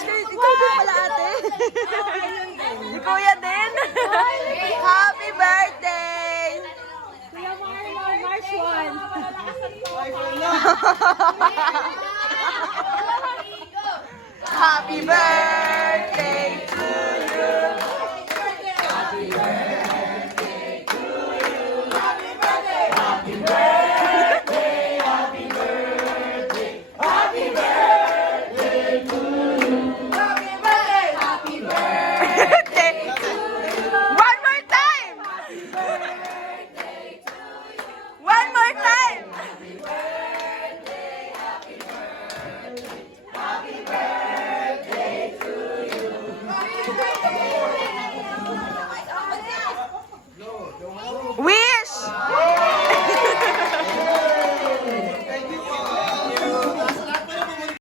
Ikaw din pala ate. Si Kuya din. Happy birthday! Kuya Marlon, March 1. Happy birthday!